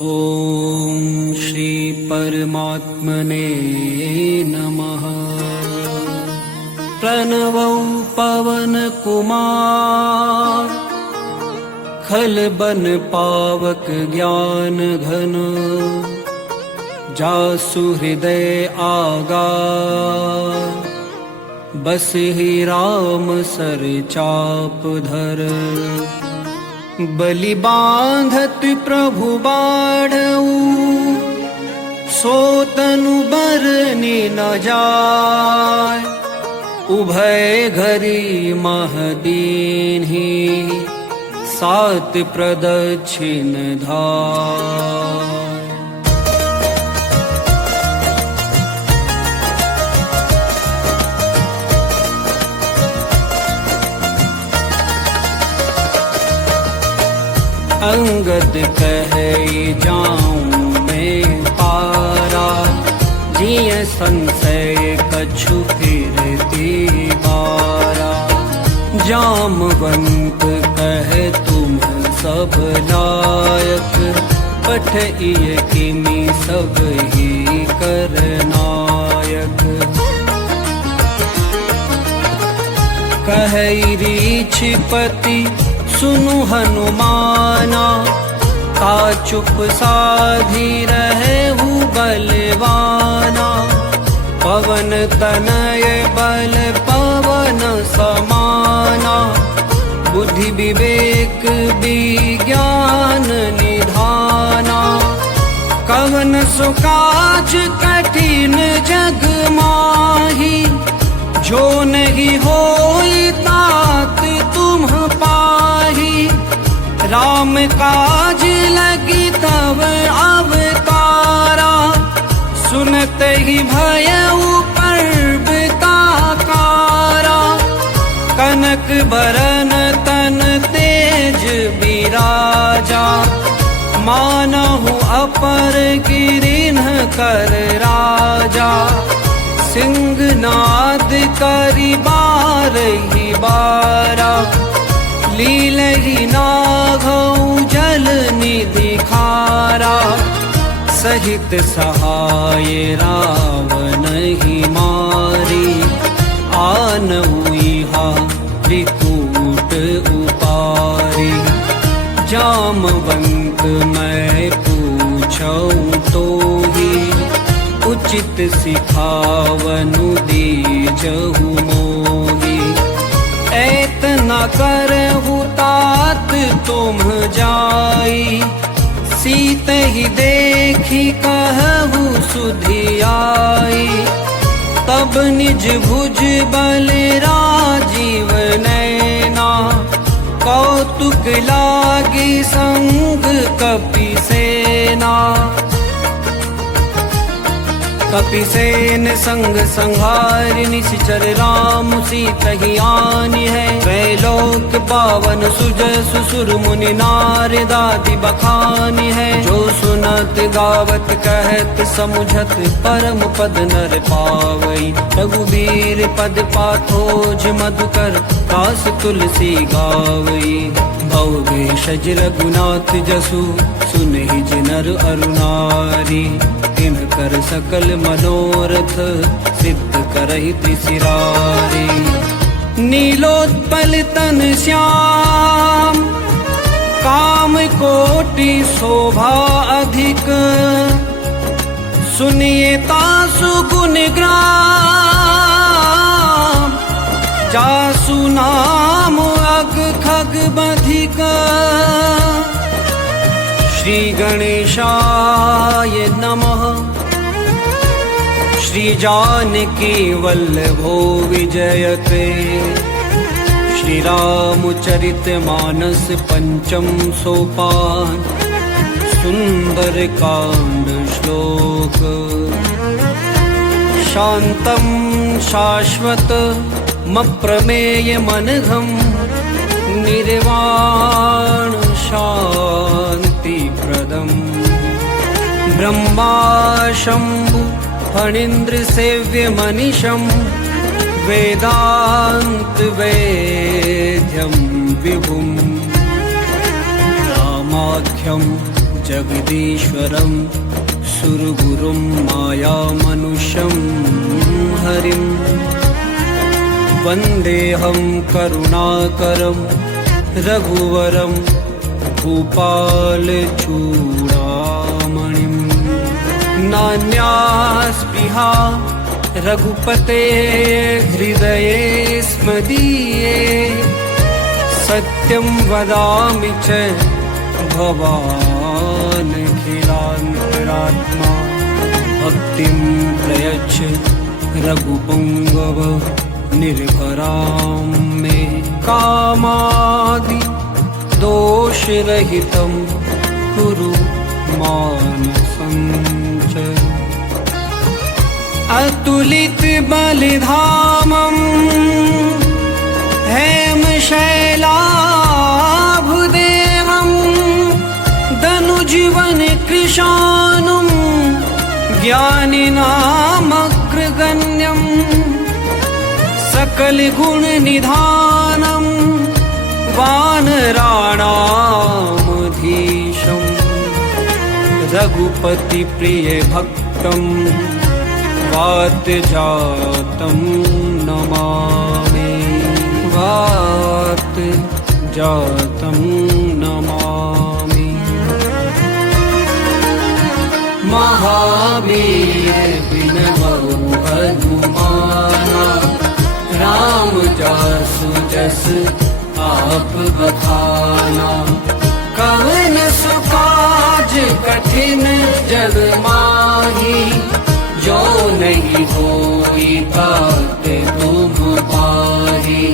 ॐ श्री परमात्मने नमः। प्रणवौ पवन कुमार, खलबन पावक ज्ञान घन। जासु हृदय आगार, बसहि राम सर चाप धर। बलि बांधत प्रभु बाढ़ऊ, सो तनु बरनि न जाय। उभय घरी मह दीन्हि, सात प्रदक्षिण धाय। अंगद कहे जाऊं मैं पारा, जिय संशय कछु फिरती बारा। जामवंत कहे तुम सब लायक, पठइय किमि सब ही करनायक। कहे रीछपति सुनु हनुमाना, ता चुप साधी रहेहु बलवाना। पवन तनय बल पवन समाना, बुद्धि विवेक विज्ञान निधाना। कवन सुकाज कठिन जग माही, जो नहीं होई तात तुम पाही। राम काज लगी तब अवतारा, सुनत ही भयउ पर्वताकारा। कनक बरन तन तेज बिराजा, मानहु अपर गिरिन्ह कर राजा। सिंहनाद करि बारहि बारा, लीलहि नाघौ जल निधि खारा। सहित सहाय रावण ही मारी, आनऊ इहा त्रिकूट उपारी। जामवंत मैं पूछऊं तो ही, उचित सिखावनु दीजहु मोहि। ऐतना करहु तात तुम जाई, सीत ही देखी कहु सुधियाई। तब निज भुज बल राजीव नैना, कौतुक लागी संग कपि सेना। कपिसेन संग संहारि, निशिचर राम सीतहि आनि है। त्रैलोक पावन सुजसु सुर मुनि नारदादि बखानि है। जो सुनत गावत कहत समुझत, परम पद नर पावई। रघुबीर पद पाथोज मधुकर, कास तुलसी गावई। भव भेषज रघुनाथ जसु, सुनहि जिनर अरुणारी। तिनकर सकल मनोरथ, सिद्ध करहि त्रिशिरारी। नीलोत्पल तन श्याम, काम कोटि शोभा अधिक। सुनिए तासु गुण ग्राम, जासु नाम अग खग बधिक। श्री गणेशाय नमः। श्री जानकी वल्लभो विजयते, श्री रामचरित मानस पंचम सोपान। सुंदर कांड श्लोक, शांतं शाश्वत मप्रमेय मनघम। निर्वाण शांति प्रदम, ब्रह्मा शंभु फणीन्द्र सेव्य मनीषम। वेदांत वेद्यम विभुम, रामाख्यम जगदीश्वरं सुरगुरुं मायामनुष्यं हरिं वन्देऽहं करुणाकरं रघुवरं भूपालचूडामणिं। नान्यास्पृहा रघुपते हृदये स्मदीये सत्यं वदामि च भवानखिलान्तरात्मा। भक्तिं प्रयच्छ रघुपुङ्गव निर्भरां मे कामादि दोषरहितं कुरु मानसं च। अतुलित बलिधामं हेमशैलाभुदेहं दनुजीवन कृशानुं ज्ञानिनामग्रगण्यं सकलगुणनिधानं वानराणामधीशं रघुपतिप्रियभक्तं वातजातं नमामि वातजातं नमामि। महावीर बिनवौ हनुमाना राम जासु जस आप बखाना। कवन सुकाज कठिन जग माही जो नहीं होई तात तुम पाही।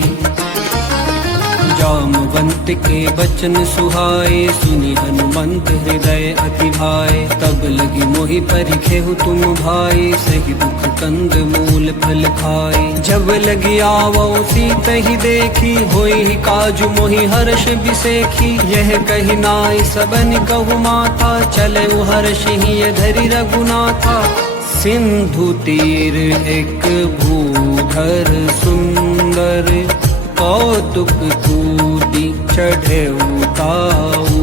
जामवंत के बचन सुहाए सुनि हनुमंत हृदय अति भाए। तब लगी मोहि परिखेहु तुम भाई सही दुख कंद मूल फल खाए। जब लगी आवो सीतहि देखी होई काजु मोहि हर्ष बिसेखी। यह कही नाई सबन कहु माता चले हर्ष ही धरि रघुनाथा। सिंधु तीर एक भूधर सुंदर कौतुक कूदी चढ़े उताऊ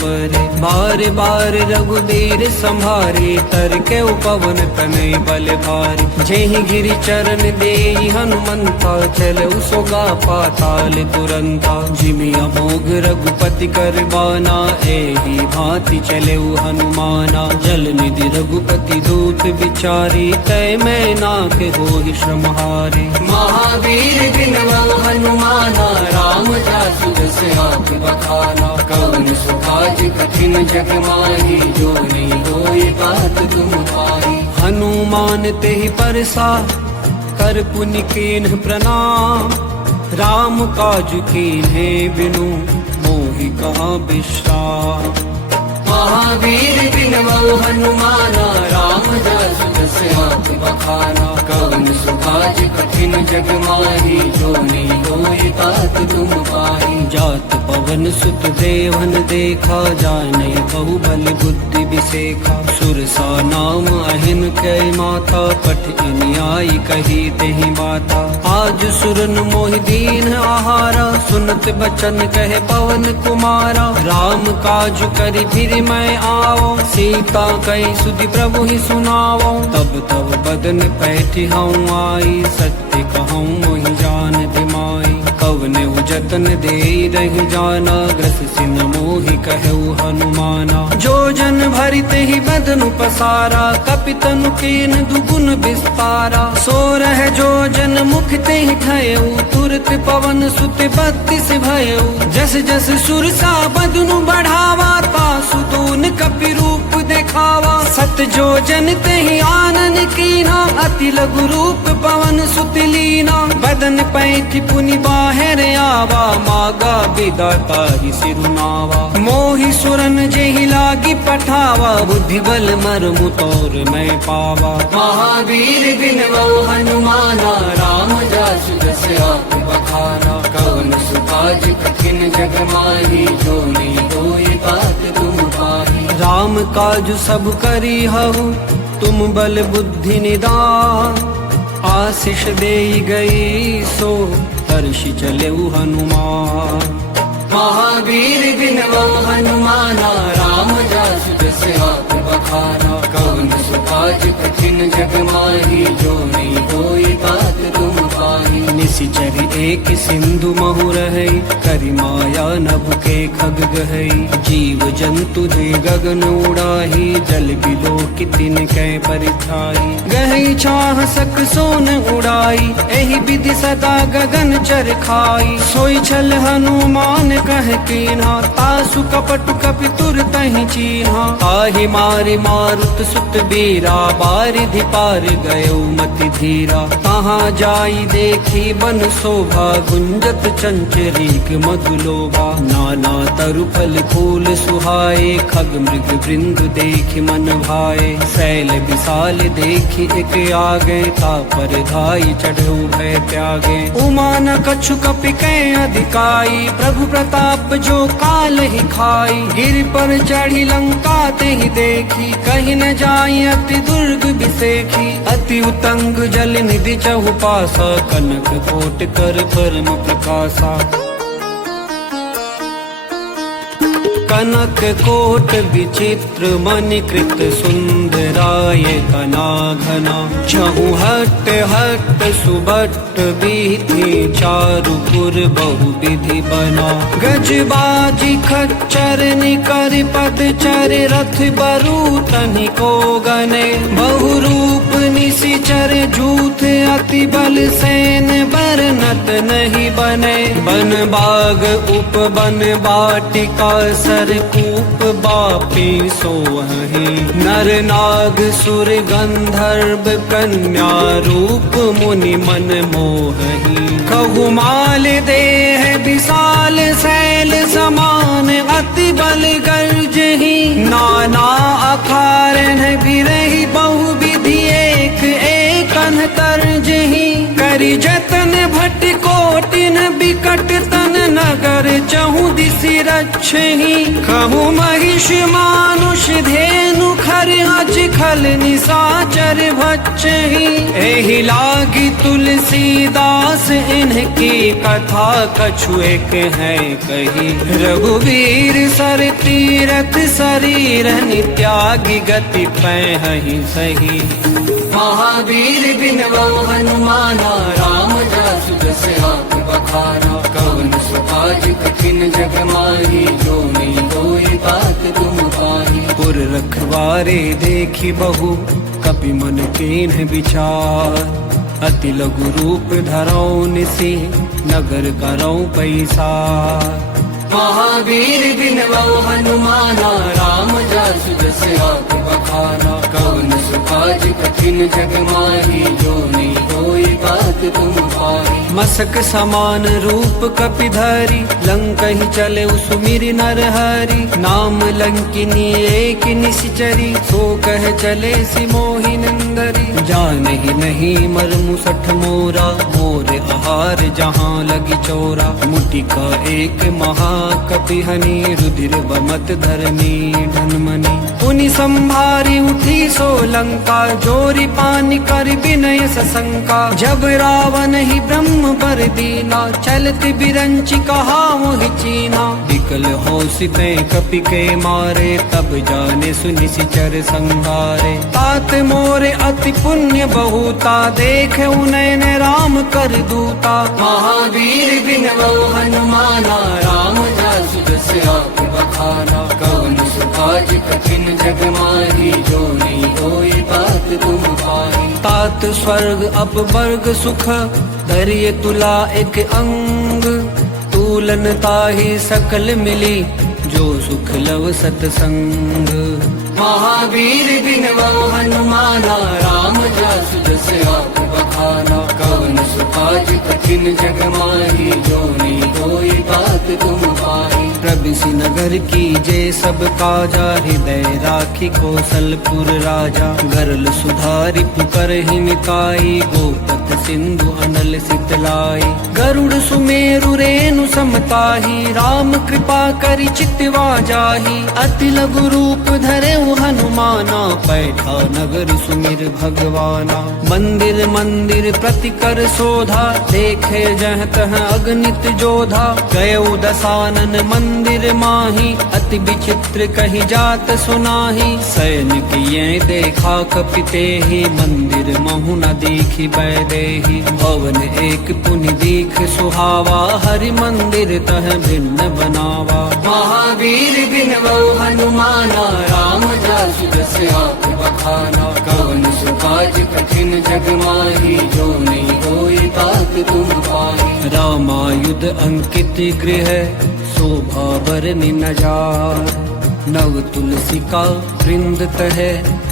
पर। बार बार रघुबीर संभारी तर के पवन तनय बल भारी। जेहि गिरि चरण देई हनुमंता चले सोगा पाताल तुरंता। जिमि अमोघ रघुपति कर बाना एहि भांति चले हनुमाना। जल निधि रघुपति दूत बिचारी तय मैं नाक होहि श्रमहारे। महावीर बिनवौ हनुमाना राम जासु जस आप बखाना। कवन सुकाज कठिन जग माही जो नहीं होई बात तुम पाही। हनुमान तेहि परसा कर पुनि कीन्ह प्रणाम। राम काज कीन्हे बिनु मोहि कहाँ विश्राम। महावीर बिनवौ हनुमाना राम जासु जस आप बखाना। कवन सुकाज कठिन जग माही जो नहीं होई तात तुम पाही। जात पवन सुत देवन देखा जाने बहु बल बुद्धि बिसेखा। सुरसा नाम अहिन कै माता पठ इनियाई कही तेहि माता। आज सुरन मोहि दीन आहारा सुनत बचन कहे पवन कुमारा। राम काज करि फिर मैं आओ सीता कई सुधि प्रभु ही सुनाओ। तब तब बदन पैठी हूँ आई सत्य कहूँ मोहि जान दिमाई। कवने जतन दे रही जाना ग्रस सिन मोहि कहु हनुमाना। जो जन भरिते ही बदनु पसारा कपितनु कीन दुगुन विस्तारा। सो रह जो जन मुख ते ही ठयऊ तुरत पवन सुत 32 भयऊ। जस जस सुरसा बदनु बढ़ावा तासु दून कपि रूप देखावा। सत जो जन ते ही आनन कीना अति लघु रूप पवन सुत लीना। बदन पैठी पुनि बाहर आवा मागा विदाता ही सिरुनावा। मोहि सुरन जेहि लागी पठावा बुद्धि बल मरमु तोर मैं पावा। महावीर बिनवौ हनुमाना राम जासु जस आप बखाना। कवन सुकाज कठिन जग माही जो नहीं होई बात तुम पाही। राम काज सब करी हहु तुम बल बुद्धि निदान। आशीष देई गई सो हर्षि चले हनुमान। महावीर बिनवौ हनुमाना राम जासु आप बखारा। कवन सुकाज कठिन जग माही, जो नहीं होई बात तुम पाही। निशिचर एक सिंधु महु रहै, करि माया नभ के खग गहै। जीव जंतु जे गगन उड़ाही, जल बिलो कितिन कै परिथाई। गहै छाह सक सोन उड़ाई, एहि विधि सदा गगन चर खाई। सोई छल हनुमान कह कीन्हा, तासु कपट कपि तुर तहि चीन्हा। ताहि मारि मारुत सुत बीरा, बारिधि पार गयो मति धीरा। तहाँ जाई देखी बन शोभा, गुंजत चंचरीक मधुलोभा। नाना तरु फल फूल सुहाए, खग मृग वृंद देखि मन भाए। शैल विशाल देखि एक आगे, तापर धाई चढ़ऊ भय त्यागे। उमा न कछु कपि कै अधिकाई, प्रभु प्रताप जो काल ही खाई। गिर पर चढ़ी लंका ते ही देखी, कहीं न जाई अति दुर्ग बिसेखी। अति उतंग जल निधि चहुपासा, कनक कोट कर परम प्रकाशा। कनक कोट विचित्र मणिकृत, सुंदराय कनाघना। छहु हट हट सुबट बीथि, चारुपुर बहु विधि बना। गजबाजी खच्चर निकर पद चर, रथ बरु तनिको गने। बहुरूप निशिचर जूथ, अति बल सेन बरनत नहीं बने। बन बाग उप बन बाटिका, सरकूप बापी सोहि। नर नाग सुर गंधर्व, कन्या रूप मुनि मन मोहि। कहु माल देह विशाल, शैल समान अति बल गर्जहि। नाना अखारन बिरहि, बहु विधि एक एकन तरजहि। करि जतन भट कोटिन, बिकट तन नगर चहु दिसि रक्षहि। कहु महिष मानुष धेनु, खर अज खल निशाचर भक्षहि। एहि लागी तुलसीदास, इनकी कथा कछु एक है कही। रघुवीर सर तीरथ, शरीर त्यागी गति पैहि सही। महावीर बिनवउ हनुमाना, राम जासु जस आप बखारा। कवन सुकाज कठिन जग माही, जो नहीं होई बात तुम पाही। पुर रखवारे देखी बहु, कपि मन कीन्ह विचार। अति लघु रूप धरऊ निसि, नगर करऊ पैसार। महावीर बिनवउ हनुमाना, राम जासु जस आप बखारा। कवन सुकाज कठिन जग माही, जो नहीं होई बात तुम पाही। मसक समान रूप कपिधरि, लंकहि चले सुमिरि नरहरि। नाम लंकिनी एक निशिचरी, सो कह चले सिमोहि नंदरी। जानहि नहीं मर्मु सठ मोरा, मोर आहार जहाँ लगी चोरा। मुटिका एक महा कपिहनि, रुधिर बमत धरनी धनमनि। पुनि संभारी उठी सो लंका, जोरी पानी कर विनय सशंका। जब रावण ही ब्रह्म पर दीना, चलत बिरंचि कहा मोहि चीना। विकल होसिते कपि के मारे, तब जाने सुनिशिचर संहारे। तात मोरे अति पुण्य बहुता, देख उनैन राम कर दूता। महावीर बिनवउ हनुमाना, राम जासु जस आप बखारा। कवन सुकाज कठिन जग माही, जो नहीं होई बात तुम पाही। तात स्वर्ग अपवर्ग सुख, धैर्य तुला एक अंग। तूलन ताहि सकल मिली, जो सुख लव सतसंग। महावीर बिनवउ हनुमाना, राम जासु जस आप बखारा। कवन सुकाज कठिन जग माही, जो नहीं होई बात तुम पाही। प्रबिसि नगर की जय सब काजा, हृदय राखी कौशलपुर राजा। गरल सुधारि पुकर ही मिताई, गोपत सिंधु अनल सितलाई। गरुड़ सुमेरु रेणु समताही, राम कृपा करि चितवा जाही। अति लघु रूप धरे हनुमाना, पैठा नगर सुमिर भगवाना। मंदिर मंदिर प्रति कर शोधा, देखे जह तह अगणित जोधा। गयउ दसानन मंदिर माही, अति विचित्र कही जात सुनाही। शयन किए देखा कपिते ही, मंदिर महु न दीखी बैदेही। भवन एक पुनि दीख सुहावा, हरि मंदिर तह भिन्न बनावा। महावीर बिनवउ हनुमाना, राम जासु जस आप बखाना। कवन सुकाज कठिन जग माही, जो नहीं होई तात तुम पाही। रामायुध अंकित गृह, शोभा बरनि न जाय। नव तुलसी का वृंद तह,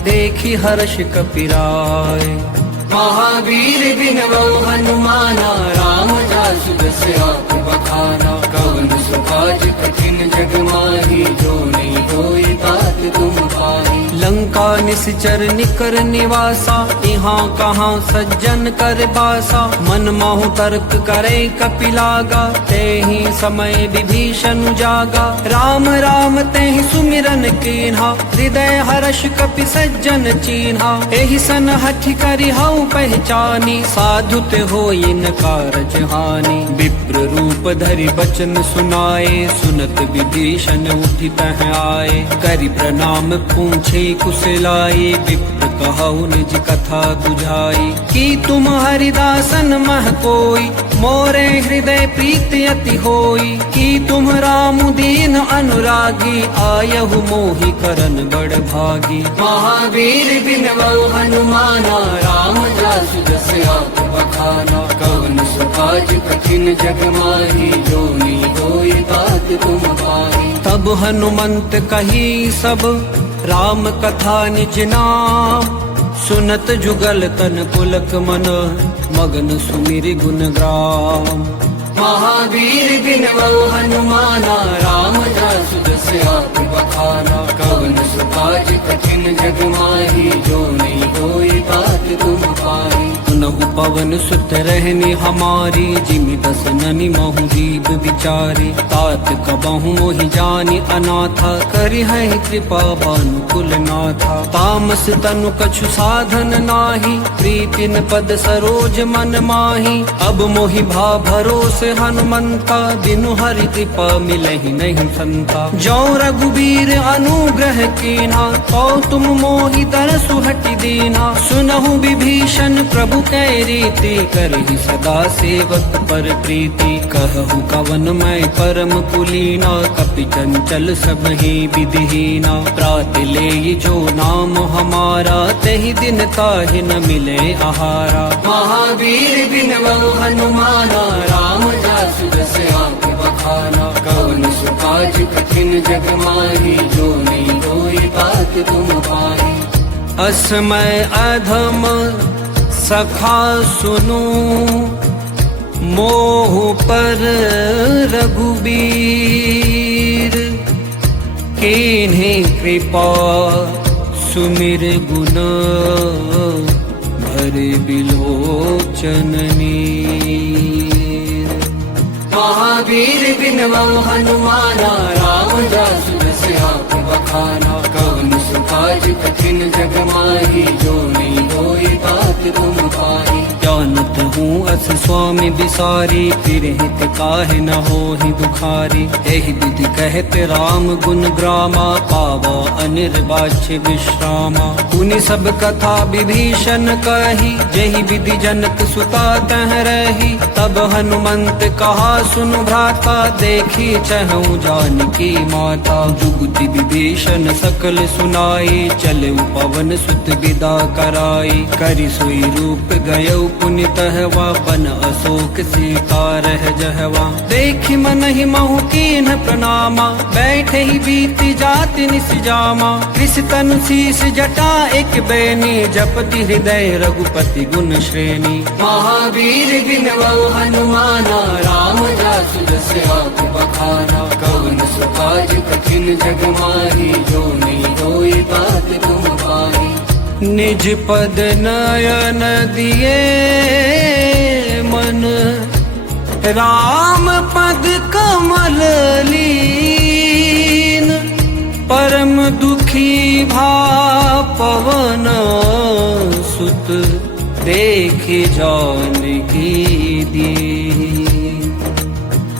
देखी हर्ष कपिराय। महावीर बिनवउ हनुमाना, राम जासु जस आप बखाना। कवन सुकाज कठिन जग माही, जो नहीं होई तात तुम पाही। लंका निश्चर निकर निवासा, यहाँ कहाँ सज्जन कर बासा। मन माहु तर्क करे कपिलागा, तेहि समय विभीषण जागा। राम राम तेहि सुमिरन कीन्हा, हृदय हर्ष कपि सज्जन चीन्हा। एहि सन हठि करि हऊ पहचानी, साधु ते होई न कारज हानि। विप्र रूप धरि बचन सुनाए, सुनत विभीषण उठि तह आए। करि प्रणाम पूछे कुशलाई, विप्र कहु निज कथा बुझाई। कि तुम हरिदासन मह कोई, मोरे हृदय प्रीति अति होई। कि तुम राम दीन अनुरागी, आयहु मोहि करन बड़ भागी। महावीर बिनवउ हनुमाना, राम जासु जस आप बखाना। कवन सुकाज कठिन जग माही, जो नहीं होई तात तुम पाही। तब हनुमंत कही सब, राम कथा निज नाम। सुनत जुगल तन पुलक मन, मगन सुमिरि गुण ग्राम। महावीर बिनवउ हनुमाना, राम जासु जस आप बखाना। कवन सुकाज कठिन जग माही, जो नहीं होई तात तुम पाही। सुनहु पवन सुत रहनी हमारी, जिमि दस ननि महु जीव विचारी। तात कबहु मोहि जानि अनाथा, करि है कृपा भानुकुल नाथा। तामस तनु कछु साधन नाही, प्रीतिन पद सरोज मन माही। अब मोहि भा भरोसे हनुमंता, बिनु हरि कृपा मिलहि नहीं संता। जो रघुबीर अनुग्रह कीन्हा, तो तुम मोहि तरसु हटि दीन्हा। सुनहु विभीषण प्रभु कै रीति, करहि सदा सेवक पर प्रीति। कहु कवन मैं परम कुलीना, कपि चंचल सबहि विधिहीना। प्रात लेई जो नाम हमारा, तेहि दिन ताहि न मिले आहारा। महावीर बिनवउ हनुमाना, राम जासु जस आप बखाना। कवन सुकाज कठिन जग माही, जो नहीं होई तात तुम पाही। असमय अधम सखा सुनु, मोह पर रघुबीर। कीन्हि कृपा सुमिर गुण, भरे बिलोचन नीर। महावीर बिनवउ हनुमाना, राम जासु जस आप बखाना। कवन सुकाज कठिन जग माही, जो नहीं होई तात तुम पाही। जानत हूँ अस स्वामी बिसारी, फिर हित काहे न होहि दुखारी। एहि विधि कहत राम गुण ग्रामा, पावा अनिर्वाच्य विश्रामा। पुनि सब कथा विभीषण कही, जहि विधि जनक सुता तह रही। तब हनुमंत कहा सुनु भ्राता, देखी चहु जानकी माता। जुगति विभीषण सकल सुनाई, चले पवन सुत विदा कराई। करि सोई रूप गयउ पुनि तहवा, बन अशोक सीता रह जहवा। देखि मनहि महु कीन्ह प्रणामा, बैठे ही बीति जाति निस जामा। कृष तनु शीस जटा एक बैनी, जपति हृदय रघुपति गुण श्रेणी। महावीर बिनवउ हनुमाना, राम जासु जस आप बखाना। कवन सुकाज कठिन जग माही, जो नहीं होई तात तुम पाही। निज पद नयन दिए मन, राम पद कमल लीन। परम दुखी भा पवन सुत, देखे जानकी दीन।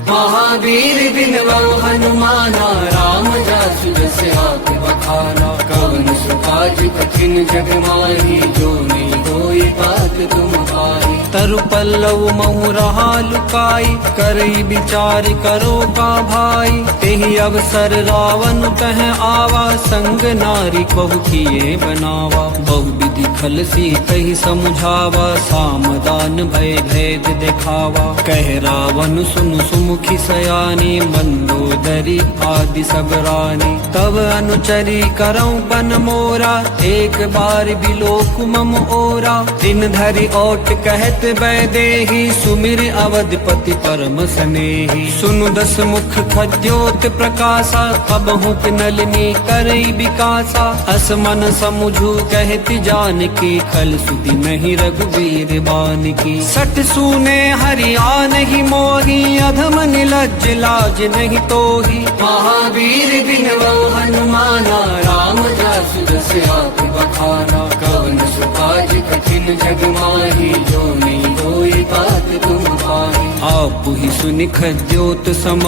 महावीर बिनवउ हनुमाना, राम जासु जस आक बखाना। कवन सुकाज कठिन जग माही, जो नहीं होई बात तुम भाई। तरु पल्लव महु रहा लुकाई, करई विचार करो का भाई। तेहि अवसर रावण तह आवा, संग नारी बहु किए बनावा। बहु विधि खल सी कही समुझावा, सामदान भय भेद दिखावा। कह रावण सुन सुमुखी सयानी, मंदोदरी आदि सब रानी। तब अनुचरी करऊं बन मोरा, एक बार बिलोक मम ओरा। दिन धरि ओट कहत वैदेही, सुमिर अवधपति परम स्नेही। सुनु दस मुख खद्योत प्रकाशा, कबहु नलिनी करई विकासा। असमन समुझू कहती जानकी, खल सुधि नहीं रघुवीर बानकी। सठ सूने हरिया नहीं मोही, अधम निलज्ज लाज नहीं तोही। महावीर बिनवउ हनुमाना, राम जासु जस आक बखाना। कवन सुकाज कठिन जग माही, जो नहीं होई बात तुम भाई। आप ही सुनि खद्योत सम,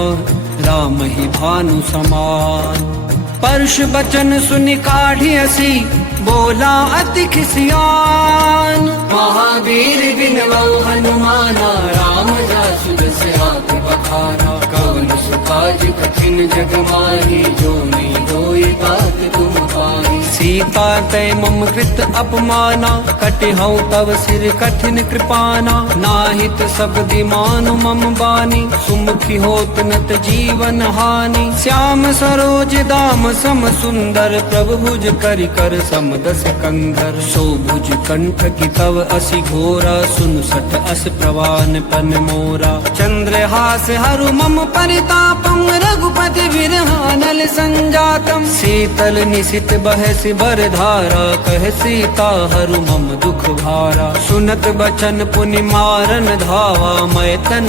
राम ही भानु समान। परश बचन सुनि काढ़ी हसी, बोला अति खिसियान। महावीर बिनवउ हनुमाना, राम जासु जस आक बखाना। कवन सुकाज कठिन जग माही, जो नहीं होई बात तुम भाई। सीता तय मम कृत अपमाना, कटिहउ तव सिर कठिन कृपाना। नाहित शब्दि मानु मम बानी, सुमुखी होत नत जीवन हानि। श्याम सरोज दाम सम सुंदर, प्रभु भुज करि कर सम दस कंधर। सो भुज कंठ की तव असि घोरा, सुन सठ अस प्रवान पन मोरा। चंद्रहास हरु मम परितापम, रघुपति विरहानल संजातम। शीतल निशित बहस बरधारा, कह सीता हरु मम दुख भारा। सुनत बचन पुनि मारन धावा, मैं तन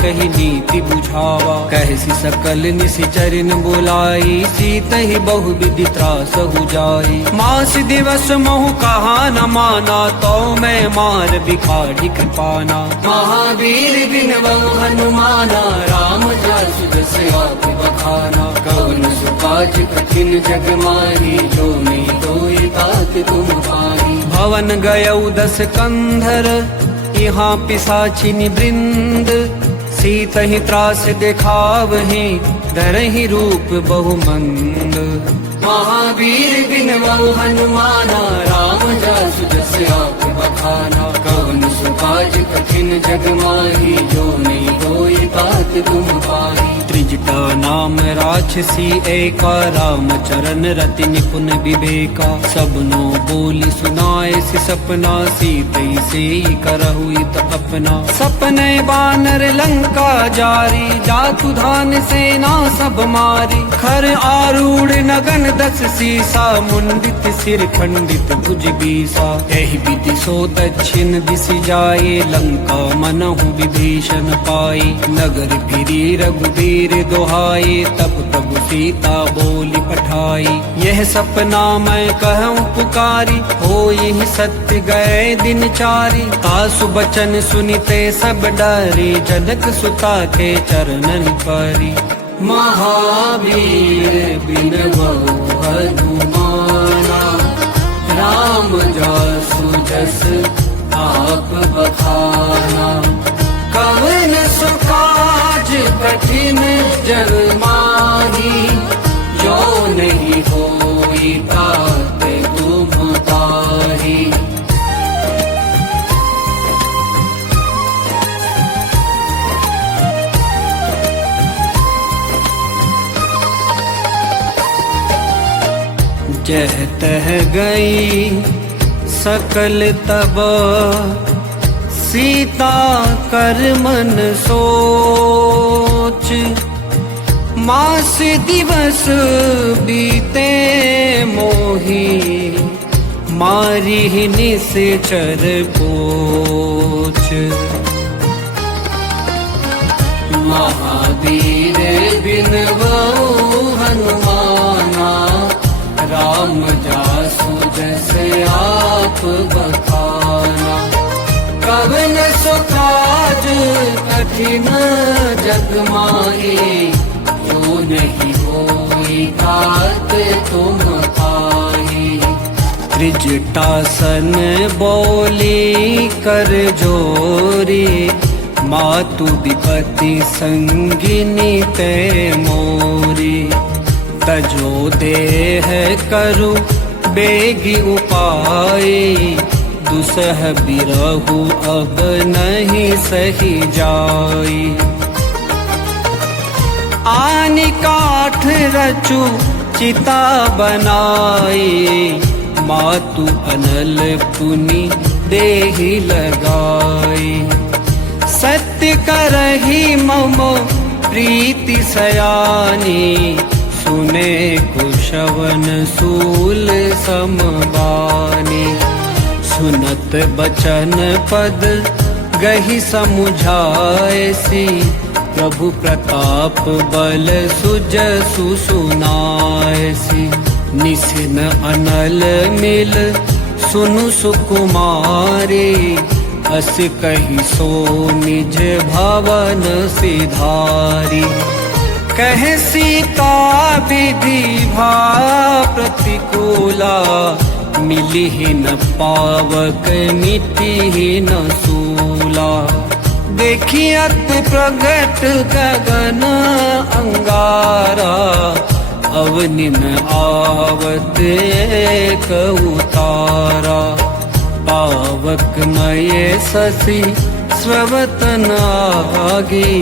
कही नीति बुझावा। कहसी सकल निशिचरिन बुलाई, सीत ही बहु विधि त्रास हो जाई। मास दिवस महु कहा न माना, तो मैं मार बिखाड़ी कृपाना। महावीर बिनवउ हनुमाना, राम जासु जस आक बखाना। कवन सुकाज कठिन जग माही, जो नहीं होई बात तुम भाई। भवन गयउ दस कंधर, यहाँ पिशाचिनी वृंद। सीत ही त्रास दिखावहि, धरहि रूप बहु मंद। महावीर बिनवउ हनुमाना, राम जासु जस आक बखाना। कवन सुकाज कठिन जग माही, जो नहीं होई बात तुम भाई। त्रिजटा नाम राक्षसी एका, राम चरण रति निपुण विवेका। सबनो बोली सुनाए सि सपना, सीतई से करहु इत अपना। सपने बानर लंका जारी, जातु धान सेना सब मारी। खर आरूढ़ नगन दस सीसा, मुंडित सिर खंडित भुज बीसा। एहि विधि सो दक्षिण दिशि जाए, लंका मनहु विभीषण पाई। नगर फिरी रघुवीर दोहाए, तब प्रभु सीता बोली पठाई। यह सपना मैं कहूँ पुकारी, हो यही सत्य गए दिन चारी। आसु बचन सुनिते सब डरे, जनक सुता के चरणन परी। महावीर बिनवउ हनुमाना, राम जासु जस आक बखाना। कवन सुकाज कठिन जग माही, जो नहीं होई तात तुम ताही। जह तह गई सकल तब, सीता कर मन सोच। मास दिवस बीते मोही, मारी ही निश्चर पोछ। महावीर बिनवऊ हनुमाना, राम जासु जैसे आप बखाना। कवन सो काज कठिन जग माही, जो नहीं होई तात तुम पाही। त्रिजटासन बोली कर जोरी, मातु विपति संगिनी ते मोरी। तजो देह करु बेगी उपाय, दुसह बिरहु अब नहीं सही जाई। आनि काठ रचु चिता बनाई, मातु अनल पुनि देहि लगाई। सत्य करहि मम प्रीति सयानी, सुने कुशवन सूल समबानी। सुनत बचन पद गहि समुझायसी, प्रभु प्रताप बल सुजसु सुनायसी। निसिन अनल मिल सुनु सुकुमारी, अस कहि सो निज भवन सिधारी। कह सीता विधि भा प्रतिकूला, मिली ही न पावक मिटी ही न सूला। देखी अति प्रगट गगन अंगारा, अवनि में आवत एक उतारा। पावक मय शशि स्रवतन आगी,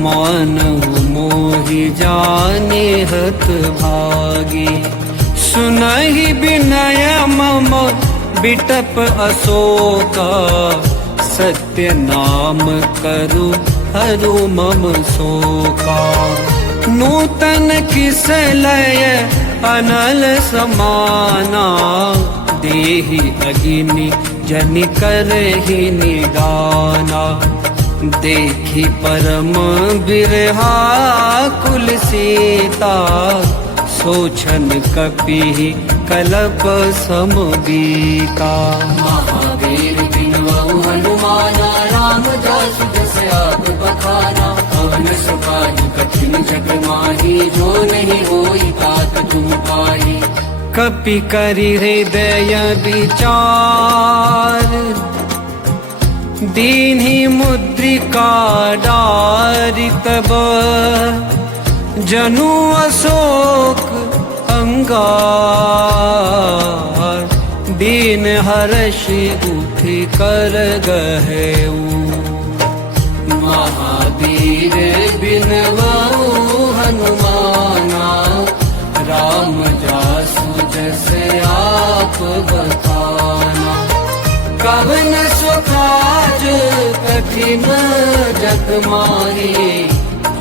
मानव मोहि जाने हत भागी। सुनहि विनय मम बिटप अशोका, सत्य नाम करु हरु मम शोका। नूतन किस लय अनल समाना, देहि अगिनि जनि करहि निदाना। देखी परम बिरहा कुल सीता, सोचन कपि कलप समबीता। महावीर बिनवऊ हनुमाना, राम जासु जस आप बखाना। पवन सुखाज कठिन जग माही, जो नहीं होई तात तुम पाही। कपि करि हृदय विचार, दीन्हि मुद्रिका डारि तब। जनु अशोक अंगार, दीन हर्षि उठि कर गहेऊ। महावीर बिनवऊ हनुमाना, राम जासु जैसे आप बखाना। कवन सो काज कठिन जग माही,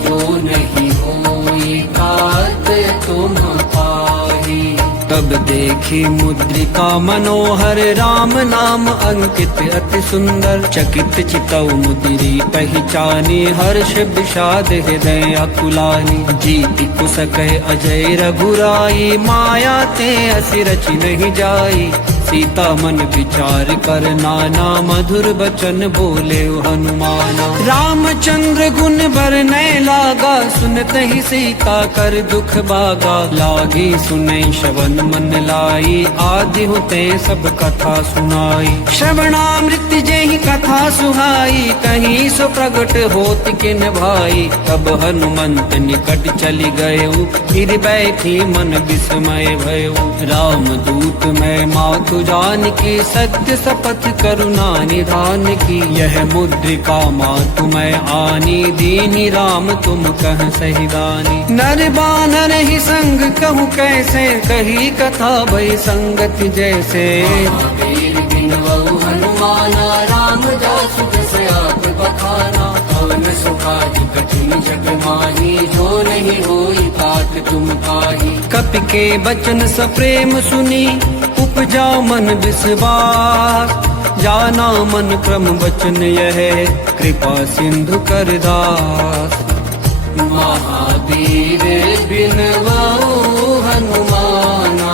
जो नहीं होई तात तुम पाही। तब देखी मुद्रिका मनोहर, राम नाम अंकित अति सुंदर। चकित चितऊ मुदिरी पहचानी, हर्ष विषाद हृदय अकुलानी। जीति कुसक अजय रघुराई, माया ते असि रचि नहीं जाई। सीता मन विचार कर नाना, मधुर बचन बोले हनुमाना। रामचंद्र गुण बरनय लागा, सुनत ही सीता कर दुख बागा। लागी सुनै श्रवण मन लाई, आदि होते सब कथा सुनाई। श्रवणामृत जेहि कथा सुहाई, कहीं सो प्रगट होत किन भाई। तब हनुमंत निकट चली गयऊ, फिर बैठी मन विस्मय भयऊ। राम दूत मैं मातु जान की, सत्य शपथ करुणा निधान की। यह मुद्रिका मातु मैं आनी, दीनि राम तुम कह सही दानी। नर बानर ही संग कहूँ कैसे, कही कथा भई संगति जैसे। महावीर बिनवऊ हनुमाना, राम जासु जस आप बखाना। पवन पवन सुखाज कठिन जग माही जो नहीं होई तात तुम पाही कपि के बचन सप्रेम सुनी उपजा मन विश्वास जाना मन क्रम वचन यह कृपा सिंधु कर दास महावीर बिनवाऊ हनुमाना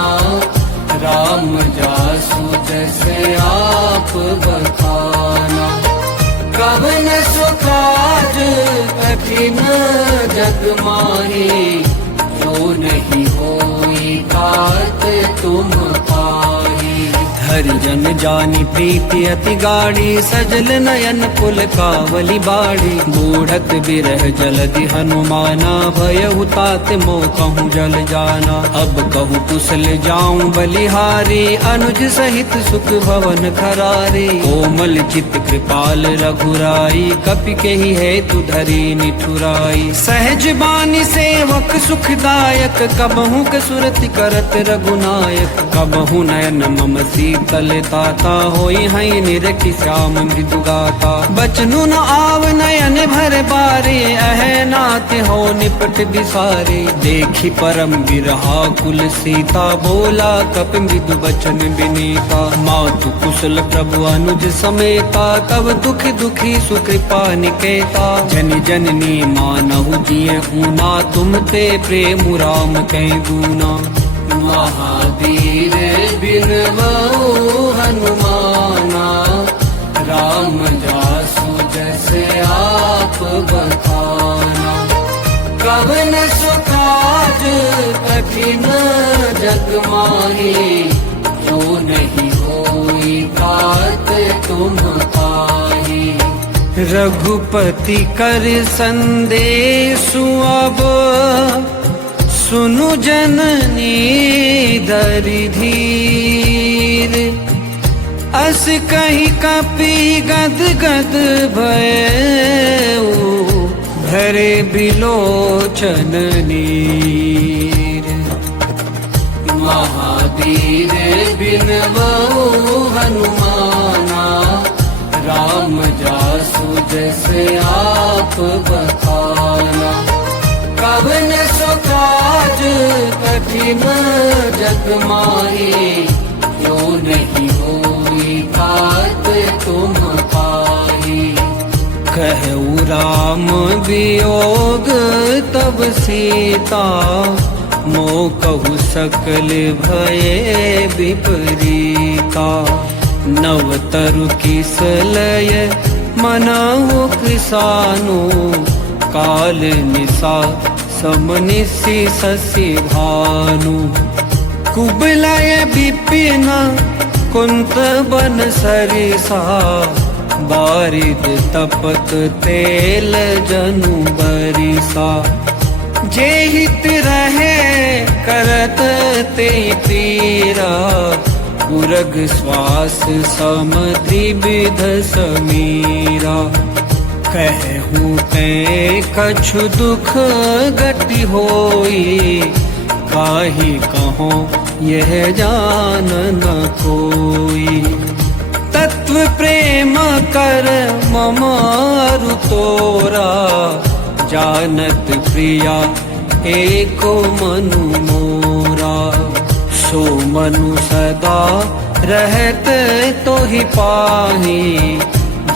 राम जासु जैसे आप बखाना कवन सुखाज कठिन जग माही जो नहीं होई तात तुम पाही हरिजन जानी प्रीति अति गाढ़ी सजल नयन पुल कावली बाड़ी बूढ़त बिरह जलधि हनुमाना भयहु तात मो कहूँ जल जाना अब कहूँ कुशल जाऊं बलिहारी अनुज सहित सुख भवन खरारी कोमल चित कृपाल रघुराई कपि के ही है तु धरी निठुराई सहज बानी सेवक सुखदायक कबहू कसुरति करत रघुनायक कबहू नयन मम शीतल ताता होई हई निरखि श्याम मृदु गाता बचनु न आव नयन भर बारे अह नाथ हो निपट बिसारे देखी परम बिरहा कुल सीता बोला कपि मृदु बचन बिनीता मातु कुशल प्रभु अनुज समेता तब दुख दुखी सुकृपा निकेता जन जननी मानहु जिय ऊना तुम ते प्रेम राम कै दूना महावीर बिनवाऊ हनुमाना राम जासु जैसे आप बखाना कवन सुखाज कठिन जग माही जो नहीं होई तात तुम पाही रघुपति कर संदेशु अब सुनु जननी धरि धीर अस कही कपि गद गद भयउ भरे बिलोचन नीर महावीर बिनवाऊ हनुमाना राम जासु जैसे आप बखाना कवन सुखाज कठिन जग माही जो नहीं होई तात तुम पाही कहु राम वियोग तब सीता मो कहु सकल भये विपरीता नव तरु किसलय मनाहु कृसानु काल निसा समनिसि शशि भानु कुबलय विपिन कुंत बन सरिसा बारिद तपत तेल जनु बरिसा जे हित रहे करत ते तीरा उरग श्वास समधि विध समीरा कहूँ ते कछु दुख गति होई काहि कहो यह जान न कोई तत्व प्रेम कर ममारु तोरा जानत प्रिया एको मनु मोरा सो मनु सदा रहत तो ही पाही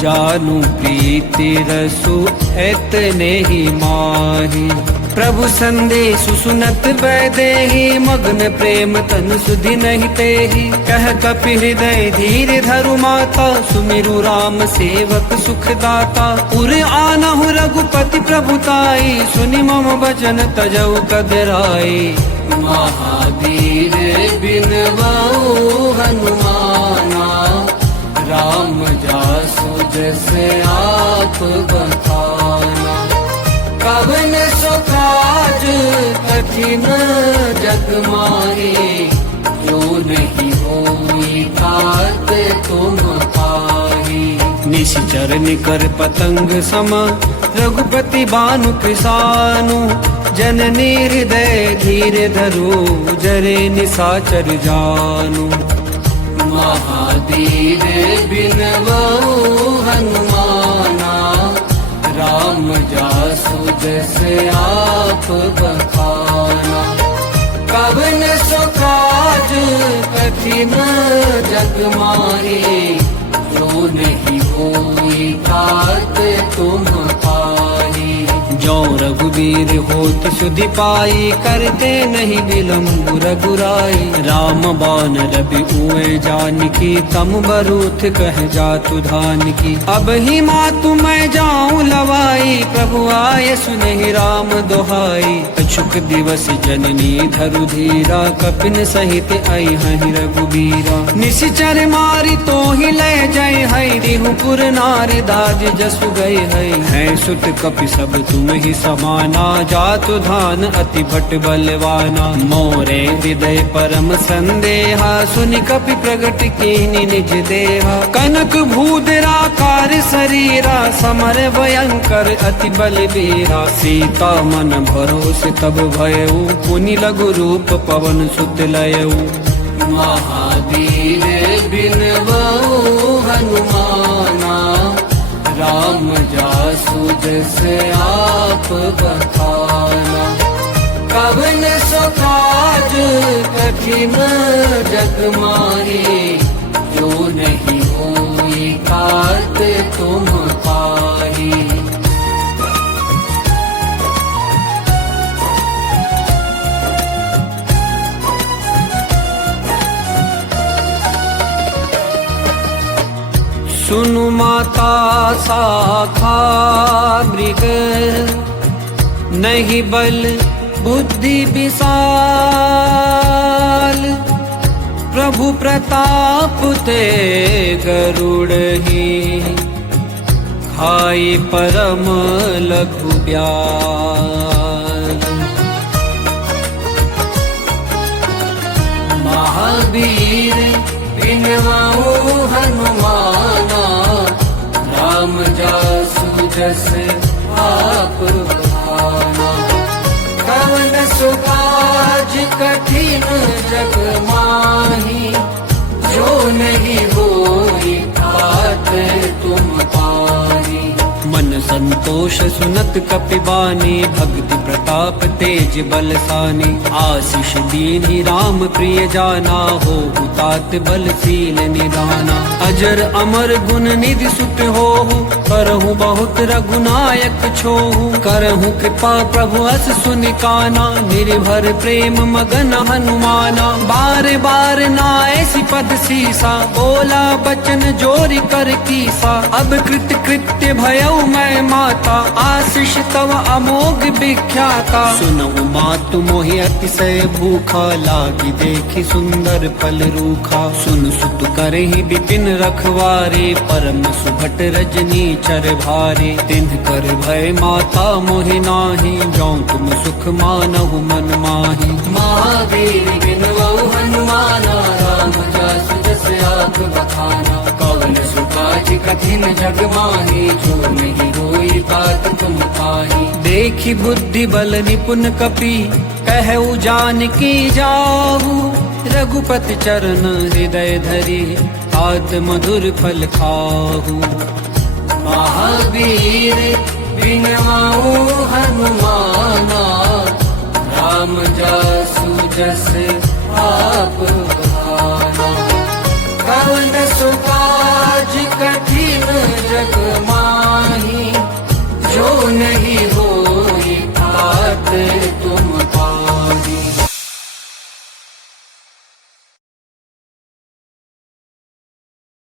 जानु प्रीति रसु एतने ही माही प्रभु संदेशु सुनत वैदेही मग्न प्रेम तन सुधि नहीं तेहि कह कपि हृदय धीर धरु माता सुमिरु राम सेवक सुखदाता उर आनहु रघुपति प्रभुताई सुनि मम वचन तजौ कदराई महावीर बिनवाऊ हनुमाना राम जासु जैसे आप बखाना कवन सुखाज कठिन जग माही जो नहीं होई तात तुम पाही निशिचर निकर पतंग सम रघुपति बानु कृसानु जननी हृदय धीर धरो जरे निशाचर जानु महावीर बिनवाऊ हनुमाना राम जासु जैसे आप बखाना। कवन सो काज कठिन जग माहे, जो नहीं होई तात तुम पाही। जो रघुवीर होत सुधि पाई, करते नहीं विलम्ब रघुराई। राम बान रवि उए जानकी, तम बरूथ कह जातु धान की। अब ही मातु मैं जाऊं लवाई, प्रभु आये सुनहि राम दोहाई। अछुक दिवस जननी धरु धीरा, कपिन सहित आई हहि रघुबीरा। निशिचर मारी तो ही ले जय है, रिहुपुर नारी दाज जसु गए है। सुत कपि सब तुम ही समाना, जातु धान अति भट बलवाना। मोरे हृदय परम संदेहा, सुनि कपि प्रगट कीनि निज देहा। कनक भूधरा कार शरीरा, समर भयंकर अति बलबीरा। सीता मन भरोसे तब भयऊ, पुनि लघु रूप पवन सुत लयऊ। महावीर बिनवऊ हनुमाना, राम जासु जैसे आप बखाना। कवन सो काज कठिन जग माहे, जो नहीं होई तात तुम पाही। सुनु माता शाखा मृग, नहीं बल बुद्धि विशाल। प्रभु प्रताप ते गरुड़ ही, खाई परम लघु ब्याल। महावीर बिनवाऊ हनुमाना, राम जासु जैसे आप बखाना। कवन सो काज कठिन जग माही, जो नहीं होई तात तुम पाही। मन संतोष सुनत कपिबानी, भक्ति प्रताप तेज बलसानी। आशीष दीनी राम प्रिय जाना, हो तात बलशील निधाना। अजर अमर गुण निधि सुत होहु, करहु बहुत रघुनायक छोहु। करहु कृपा प्रभु अस सुनि काना, निर्भर प्रेम मगन हनुमाना। बार बार नाऐसी पद सीसा, बोला बचन जोरि कर कीसा। अब कृत कृत्य भयउ मैं माता, आशीष तव अमोघ विख्याता। सुनहु मातु मोहि अतिशय भूखा, लागी देखि सुंदर फल रूखा। सुन सुत करहि विपिन रखवारे, परम सुभट रजनी चर भारे। तिन्ह कर भय माता मोहि नाही, जौं तुम सुख मानहु मन माही। महावीर बिनवऊ हनुमाना, राम जासु जैसे आप बखाना। कवन सो काज कठिन जग माहे, जो नहीं होई तात तुम पाही। देखि बुद्धि बल निपुण कपि, कहु जानकी जाहु। रघुपति चरण हृदय धरि, आद मधुर फल खाहु। महावीर बिनवाऊ हनुमाना, राम जासु जैसे आप बखाना। कवन सो काज कठिन जग माही, जो नहीं होई तात तुम